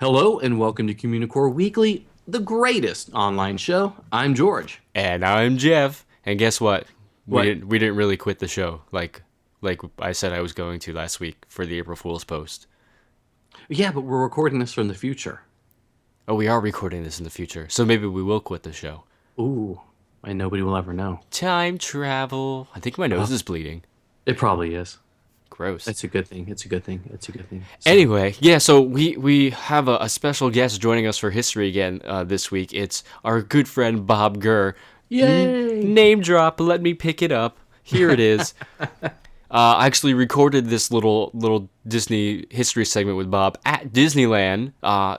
Hello and welcome to Communicore Weekly, the greatest online show. I'm George. And I'm Jeff. And guess what? We What? didn't really quit the show like I said I was going to last week for the April Fool's post. Yeah, but we're recording this from the future. Oh, we are recording this in the future, so maybe we will quit the show. Ooh, and nobody will ever know. Time travel. I think my nose is bleeding. It probably is. Gross. It's a good thing. It's a good thing. It's a good thing. Anyway, yeah, so we have a special guest joining us for history again this week. It's our good friend Bob Gurr. Yay! Name drop, let me pick it up. Here it is. I actually recorded this little Disney history segment with Bob at Disneyland,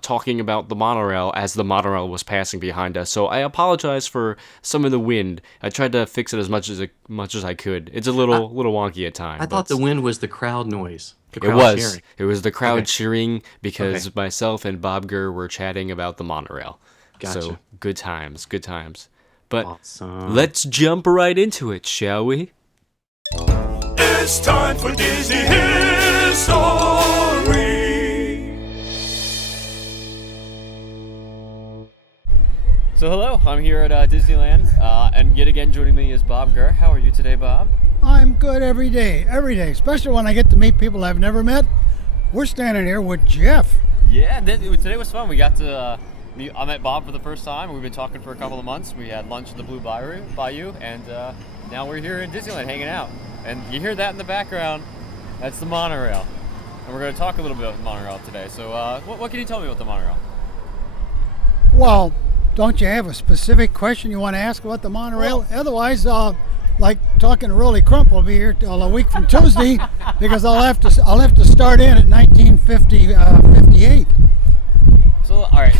talking about the monorail as the monorail was passing behind us. So I apologize for some of the wind. I tried to fix it as much as I could. It's a little wonky at times. I thought the wind was the crowd noise. The It crowd was. cheering. It was the crowd Okay. cheering because Okay. myself and Bob Gurr were chatting about the monorail. Gotcha. So good times, good times. But Awesome. let's jump right into it, shall we? It's time for Disney History. So hello, I'm here at Disneyland, and yet again joining me is Bob Gurr. How are you today, Bob? I'm good every day, especially when I get to meet people I've never met. We're standing here with Jeff. Yeah, today was fun. We got to I met Bob for the first time. We've been talking for a couple of months. We had lunch at the Blue Bayou, and now we're here in Disneyland hanging out. And you hear that in the background. That's the monorail. And we're going to talk a little bit about the monorail today. So what can you tell me about the monorail? Well, don't you have a specific question you want to ask about the monorail? Otherwise, like talking to Rolly Crump will be here till a week from Tuesday because I'll have to start in at 1958. So all right,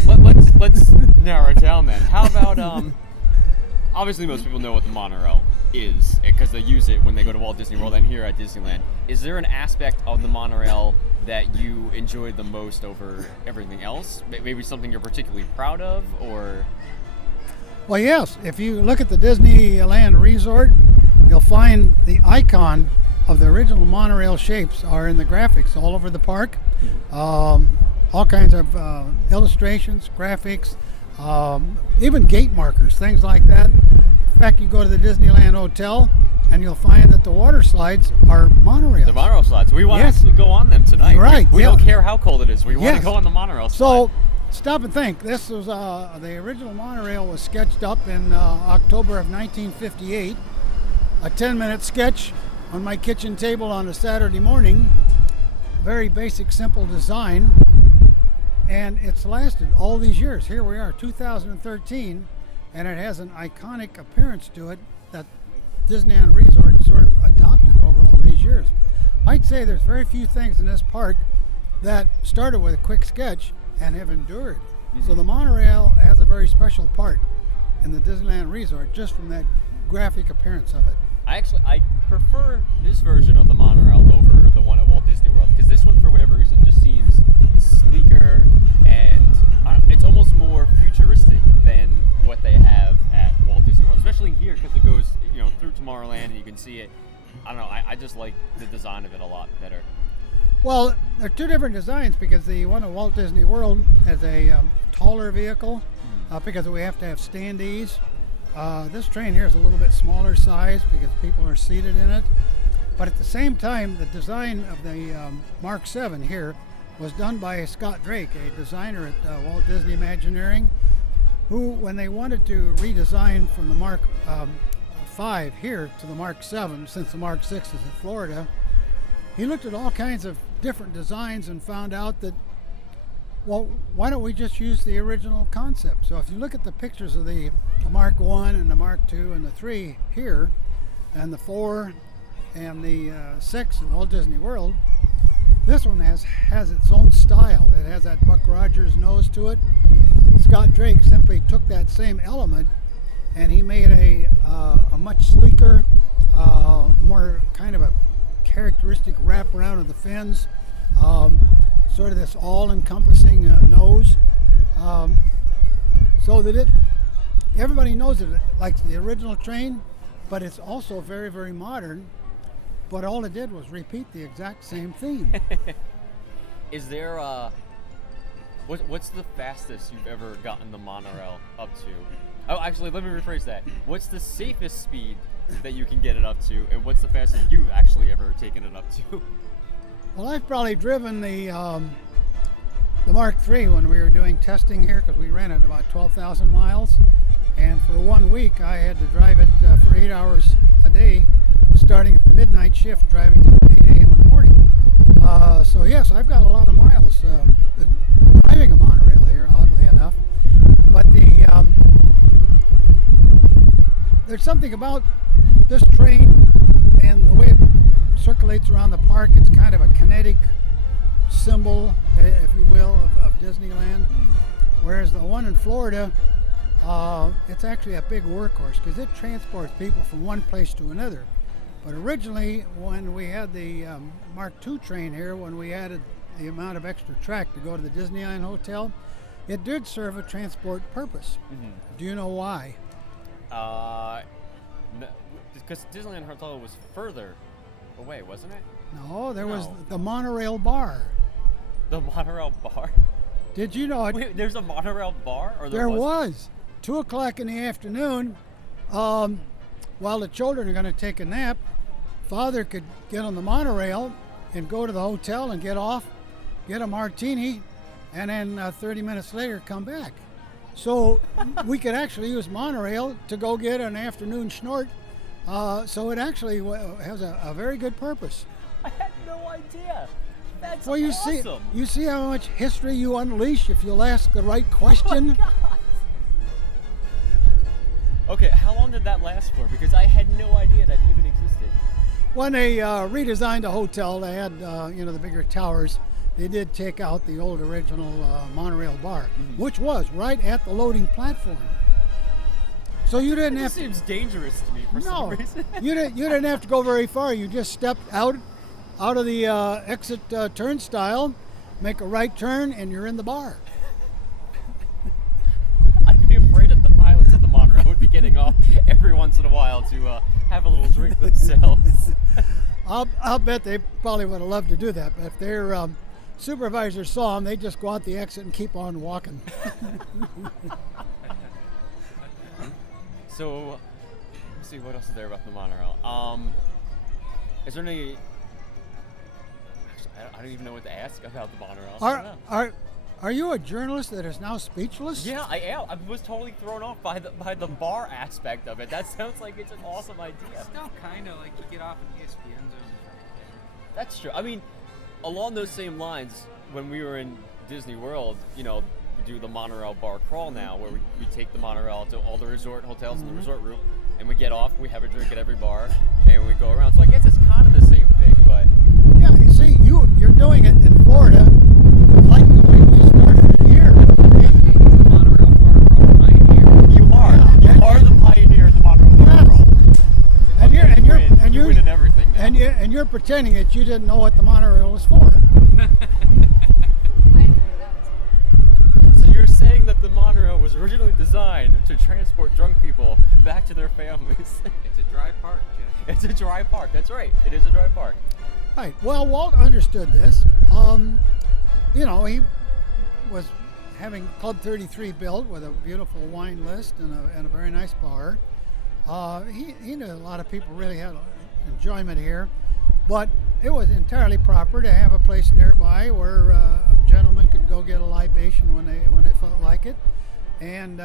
let's narrow it down then. How about obviously most people know what the monorail is because they use it when they go to Walt Disney World and here at Disneyland. Is there an aspect of the monorail that you enjoyed the most over everything else? Maybe something you're particularly proud of, or? Well, yes. If you look at the Disneyland Resort, you'll find the icon of the original monorail shapes are in the graphics all over the park. All kinds of illustrations, graphics, even gate markers, things like that. In fact, you go to the Disneyland Hotel and you'll find that the water slides are monorails. The monorail slides. We want to Yes. actually go on them tonight. Right, We yeah. don't care how cold it is. We want Yes. to go on the monorail slide. So, stop and think. This was the original monorail was sketched up in October of 1958. A 10-minute sketch on my kitchen table on a Saturday morning. Very basic, simple design. And it's lasted all these years. Here we are, 2013, and it has an iconic appearance to it that Disneyland Resort sort of adopted over all these years. I'd say there's very few things in this park that started with a quick sketch and have endured. So the monorail has a very special part in the Disneyland Resort just from that graphic appearance of it. I prefer this version of the monorail over the one at Walt Disney World because this one, for whatever reason, just seems sleeker and it's almost more futuristic than what they have at Walt Disney World, especially here because it goes through Tomorrowland and you can see it. I don't know. I just like the design of it a lot better. Well, there are two different designs because the one at Walt Disney World has a taller vehicle because we have to have standees. This train here is a little bit smaller size because people are seated in it. But at the same time, the design of the Mark 7 here was done by Scott Drake, a designer at Walt Disney Imagineering, who, when they wanted to redesign from the Mark 5 here to the Mark 7, since the Mark 6 is in Florida, he looked at all kinds of different designs and found out that, well, why don't we just use the original concept? So if you look at the pictures of the Mark 1 and the Mark 2 and the 3 here, and the 4 and the 6 in Walt Disney World, this one has its own style. It has that Buck Rogers nose to it. Scott Drake simply took that same element and he made a much sleeker, more kind of a characteristic wraparound of the fins, sort of this all-encompassing nose, so that everybody knows it likes the original train, but it's also very, very modern. But all it did was repeat the exact same theme. Is there What's the fastest you've ever gotten the monorail up to? Oh, actually, let me rephrase that. What's the safest speed that you can get it up to, and what's the fastest you've actually ever taken it up to? Well, I've probably driven the Mark III when we were doing testing here, because we ran it about 12,000 miles. And for 1 week, I had to drive it for 8 hours a day, starting at the midnight shift, driving to 8 a.m. in the morning. So yes, I've got a lot of miles driving a monorail here, oddly enough. But there's something about this train and the way it circulates around the park. It's kind of a kinetic symbol, if you will, of Disneyland. Whereas the one in Florida, it's actually a big workhorse because it transports people from one place to another. But originally, when we had the Mark II train here, when we added the amount of extra track to go to the Disneyland Hotel, it did serve a transport purpose. Do you know why? No, because Disneyland Hotel was further away, wasn't it? No, there was the Monorail bar. The Monorail bar? Did you know it? Wait, there's a Monorail bar? Or There was. 2 o'clock in the afternoon, while the children are going to take a nap, father could get on the monorail and go to the hotel and get off, get a martini, and then 30 minutes later come back. So we could actually use monorail to go get an afternoon snort. So it actually has a very good purpose. I had no idea. That's Well, you awesome. see how much history you unleash if you'll ask the right question. Oh my God. Okay, how long did that last for? Because I had no idea that even existed. When they redesigned the hotel, they had the bigger towers. They did take out the old original monorail bar, which was right at the loading platform. So you didn't have This seems dangerous to me for some reason. you didn't have to go very far. You just stepped out of the exit turnstile, make a right turn, and you're in the bar. I'd be afraid that the pilots of the monorail would be getting off every once in a while to have a little drink themselves. I'll bet they probably would have loved to do that, but if their supervisors saw them, they'd just go out the exit and keep on walking. So, let's see, what else is there about the monorail? Is there any... Actually, I don't even know what to ask about the monorail. I don't know. Are you a journalist that is now speechless? Yeah, I am. I was totally thrown off by the bar aspect of it. That sounds like it's an awesome idea. Still kind of like you get off in ESPN zone. That's true. I mean, along those same lines, when we were in Disney World, we do the monorail bar crawl now, where we take the monorail to all the resort hotels in the resort room, and we get off, we have a drink at every bar, and we go around. So I guess it's kind of the same thing, but... Yeah, you see, you're doing it in Florida like the way we started it here. The monorail bar crawl pioneer. You are the pioneer of the monorail bar crawl. And you win at everything now. and you're pretending that you didn't know what the monorail was for. So you're saying that the monorail was originally designed to transport drunk people back to their families. It's a dry park, Jeff. It's a dry park. That's right. It is a dry park. Right. Well, Walt understood this. He was having Club 33 built with a beautiful wine list and a very nice bar. He knew a lot of people really had enjoyment here, but it was entirely proper to have a place nearby where a gentleman could go get a libation when they felt like it, and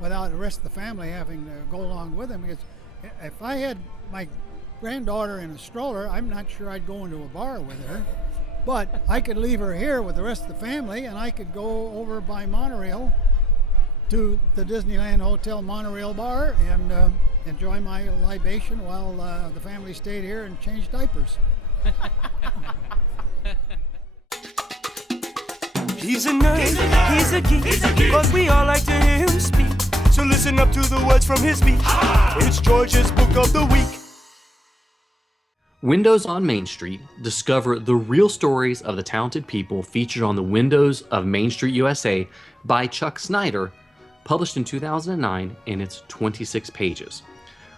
without the rest of the family having to go along with him. Because if I had my granddaughter in a stroller, I'm not sure I'd go into a bar with her, but I could leave her here with the rest of the family, and I could go over by monorail to the Disneyland Hotel Monorail Bar and enjoy my libation while the family stayed here and changed diapers. He's a nerd, he's a geek, but we all like to hear him speak. So listen up to the words from his speech. It's George's Book of the Week. Windows on Main Street, discover the real stories of the talented people featured on the Windows of Main Street USA by Chuck Snyder, published in 2009 in its 26 pages.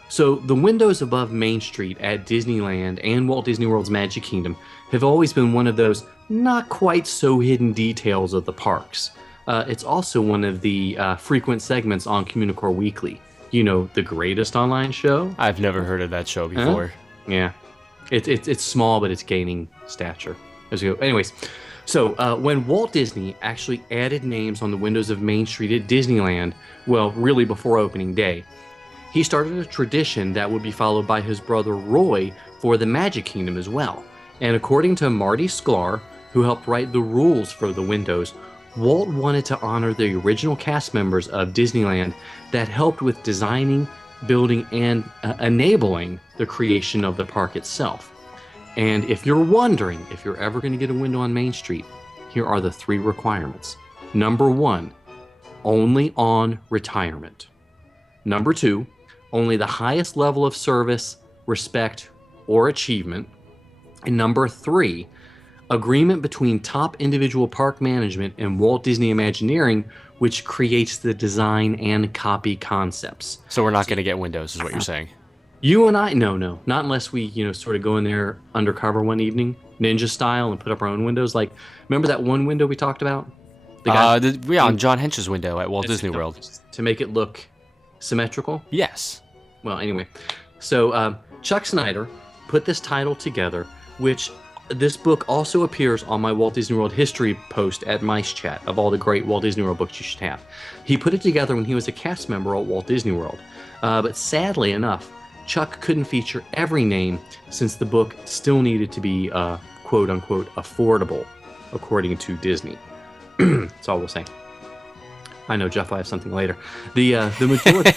So the windows above Main Street at Disneyland and Walt Disney World's Magic Kingdom have always been one of those not quite so hidden details of the parks. It's also one of the frequent segments on Communicore Weekly. You know, the greatest online show? I've never heard of that show before. Yeah. It's small, but it's gaining stature as we go. Anyways, so when Walt Disney actually added names on the windows of Main Street at Disneyland, well, really before opening day, he started a tradition that would be followed by his brother Roy for the Magic Kingdom as well. And according to Marty Sklar, who helped write the rules for the windows, Walt wanted to honor the original cast members of Disneyland that helped with designing, building, and enabling the creation of the park itself. And if you're wondering if you're ever going to get a window on Main Street, here are the 3 requirements. Number 1, only on retirement. Number 2, only the highest level of service, respect, or achievement. And number 3, agreement between top individual park management and Walt Disney Imagineering, which creates the design and copy concepts. So we're not going to get windows, is what you're saying? You and I, no, not unless we, sort of go in there undercover one evening, ninja style, and put up our own windows. Like, remember that one window we talked about? On John Hench's window at Walt Disney World. To make it look symmetrical? Yes. Well, anyway, so Chuck Snyder put this title together, which this book also appears on my Walt Disney World history post at MiceChat of all the great Walt Disney World books you should have. He put it together when he was a cast member at Walt Disney World. But sadly enough, Chuck couldn't feature every name since the book still needed to be quote-unquote affordable, according to Disney. That's all we'll say. I know, Jeff, I have something later. The majority...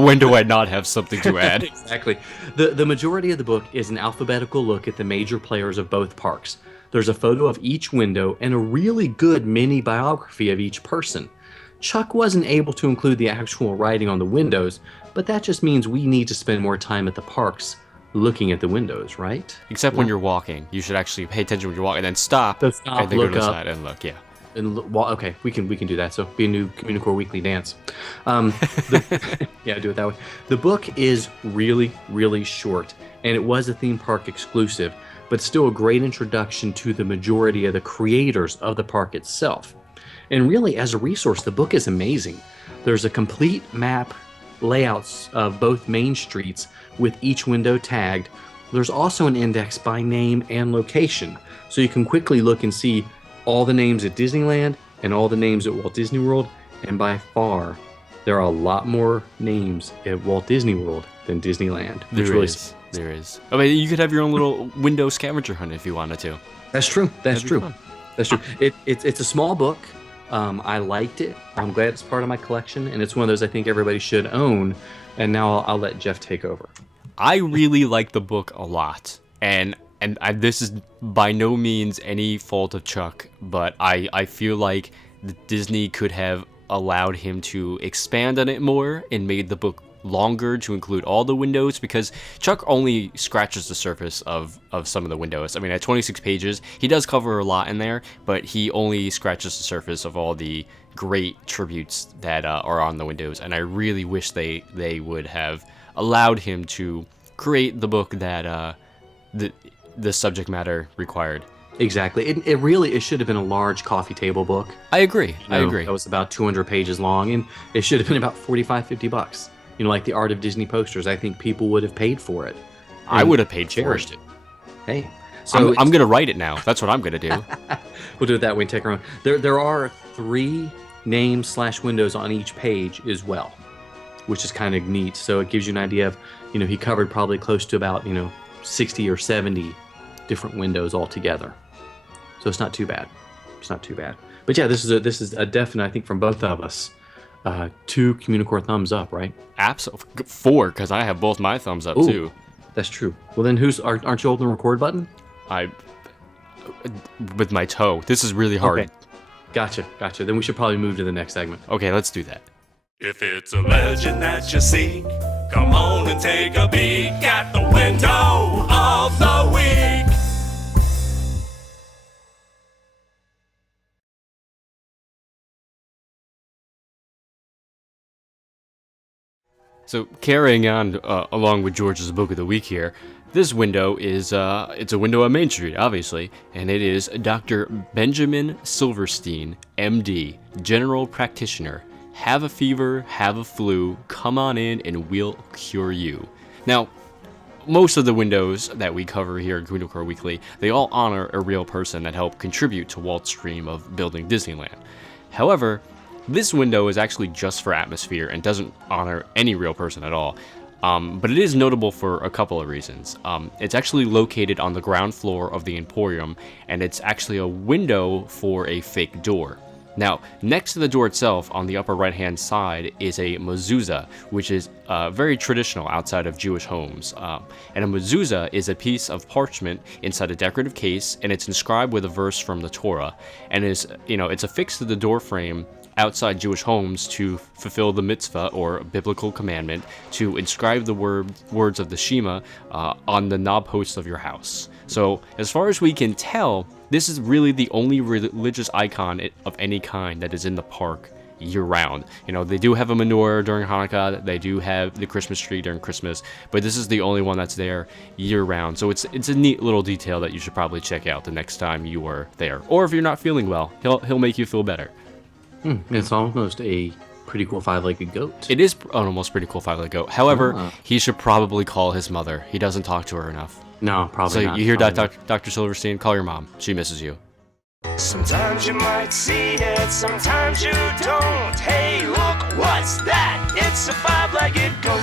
When do I not have something to add? Exactly. The majority of the book is an alphabetical look at the major players of both parks. There's a photo of each window and a really good mini biography of each person. Chuck wasn't able to include the actual writing on the windows, but that just means we need to spend more time at the parks looking at the windows, right? Except when you're walking. You should actually pay attention when you're walking, and then stop, So stop, and then go look to the up. side and look, yeah. And okay, we can do that. So be a new Communicore Weekly dance. Yeah, do it that way. The book is really, really short, and it was a theme park exclusive, but still a great introduction to the majority of the creators of the park itself. And really, as a resource, the book is amazing. There's a complete map layouts of both main streets with each window tagged. There's also an index by name and location, so you can quickly look and see all the names at Disneyland and all the names at Walt Disney World, and by far, there are a lot more names at Walt Disney World than Disneyland. There is. I mean, you could have your own little window scavenger hunt if you wanted to. That's true. That's That'd be true. fun. That's true. It's a small book. I liked it. I'm glad it's part of my collection, and it's one of those I think everybody should own. And now I'll let Jeff take over. I really like the book a lot, and this is by no means any fault of Chuck, but I feel like Disney could have allowed him to expand on it more and made the book longer to include all the windows, because Chuck only scratches the surface of some of the windows. I mean, at 26 pages, he does cover a lot in there, but he only scratches the surface of all the great tributes that are on the windows, and I really wish they would have allowed him to create the book that the subject matter required. Exactly. It should have been a large coffee table book. I agree. I agree. That was about 200 pages long, and it should have been about $45-$50. Like the Art of Disney posters. I think people would have paid for it. I would have paid for cherished it. Hey, so I'm gonna write it now. That's what I'm gonna do. We'll do it that way and take our own. There are 3 names/windows on each page as well, which is kind of neat. So it gives you an idea of, he covered probably close to about, 60 or 70 different windows altogether. So it's not too bad. It's not too bad. But yeah, this is a definite, I think, from both of us. 2 Communicore thumbs up, right? Absolutely. 4, because I have both my thumbs up, Ooh, too. That's true. Well, then aren't you holding the record button? With my toe. This is really hard. Okay. Gotcha. Then we should probably move to the next segment. Okay, let's do that. If it's a legend that you seek, come on and take a peek at the window of the week. So carrying on along with George's book of the week here, this window is it's a window on Main Street, obviously, and it is Dr. Benjamin Silverstein, MD, General Practitioner. Have a fever, have a flu, come on in and we'll cure you. Now, most of the windows that we cover here in Communicore Weekly, they all honor a real person that helped contribute to Walt's dream of building Disneyland. However, this window is actually just for atmosphere and doesn't honor any real person at all. But it is notable for a couple of reasons. It's actually located on the ground floor of the Emporium, and it's actually a window for a fake door. Now, next to the door itself, on the upper right-hand side, is a mezuzah, which is very traditional outside of Jewish homes. And a mezuzah is a piece of parchment inside a decorative case, and it's inscribed with a verse from the Torah, and it's affixed to the door frame outside Jewish homes to fulfill the mitzvah or biblical commandment to inscribe the words of the Shema on the knob posts of your house. So, as far as we can tell, this is really the only religious icon of any kind that is in the park year-round. They do have a menorah during Hanukkah, they do have the Christmas tree during Christmas, but this is the only one that's there year-round. So it's a neat little detail that you should probably check out the next time you are there. Or if you're not feeling well, he'll make you feel better. It's almost a pretty cool 5-legged goat. It is an almost pretty cool 5-legged goat. However, he should probably call his mother. He doesn't talk to her enough. No, probably not. So you hear Probably Dr. Silverstein, call your mom. She misses you. Sometimes you might see it, sometimes you don't. Hey, look, what's that? It's a 5-legged goat.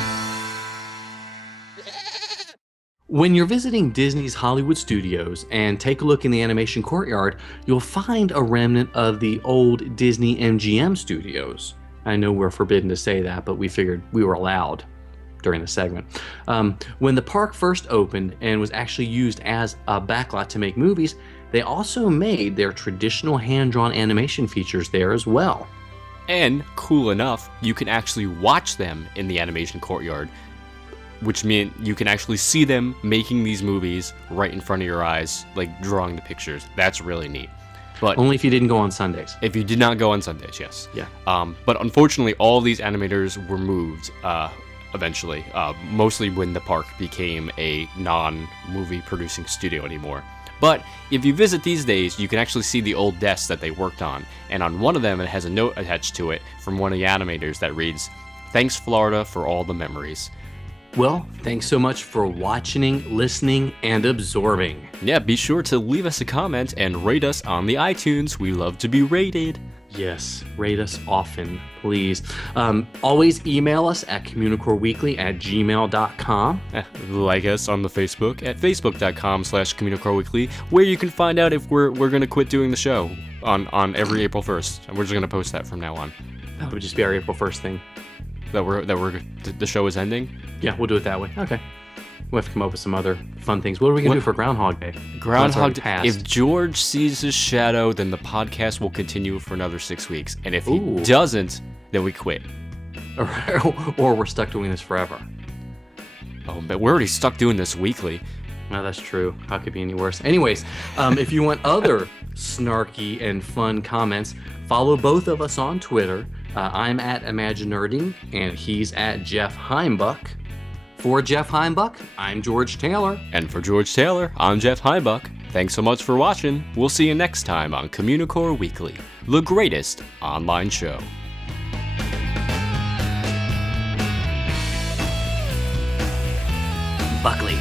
When you're visiting Disney's Hollywood studios and take a look in the Animation Courtyard, you'll find a remnant of the old Disney MGM studios. I know we're forbidden to say that, but we figured we were allowed during the segment. When the park first opened and was actually used as a backlot to make movies, they also made their traditional hand-drawn animation features there as well. And, cool enough, you can actually watch them in the Animation Courtyard, which means you can actually see them making these movies right in front of your eyes, like drawing the pictures. That's really neat. But only if you didn't go on Sundays. If you did not go on Sundays, yes. Yeah. But unfortunately, all of these animators were moved eventually, mostly when the park became a non-movie producing studio anymore. But if you visit these days, you can actually see the old desks that they worked on. And on one of them, it has a note attached to it from one of the animators that reads, "Thanks, Florida, for all the memories." Well, thanks so much for watching, listening, and absorbing. Yeah, be sure to leave us a comment and rate us on the iTunes. We love to be rated. Yes, rate us often, please. Always email us at communicoreweekly@gmail.com. Like us on the Facebook at facebook.com/communicoreweekly, where you can find out if we're going to quit doing the show on every April 1st. And we're just going to post that from now on. That would just be our April 1st thing. The show is ending? Yeah, we'll do it that way. Okay. We'll have to come up with some other fun things. What are we going to do for Groundhog Day? Groundhog Day. If George sees his shadow, then the podcast will continue for another 6 weeks. And if he doesn't, then we quit. Or we're stuck doing this forever. Oh, but we're already stuck doing this weekly. No, that's true. How could it be any worse? Anyways, if you want other snarky and fun comments, follow both of us on Twitter. I'm at Imaginerding, and he's at Jeff Heimbuck. For Jeff Heimbuck, I'm George Taylor. And for George Taylor, I'm Jeff Heimbuck. Thanks so much for watching. We'll see you next time on Communicore Weekly, the greatest online show. Buckley.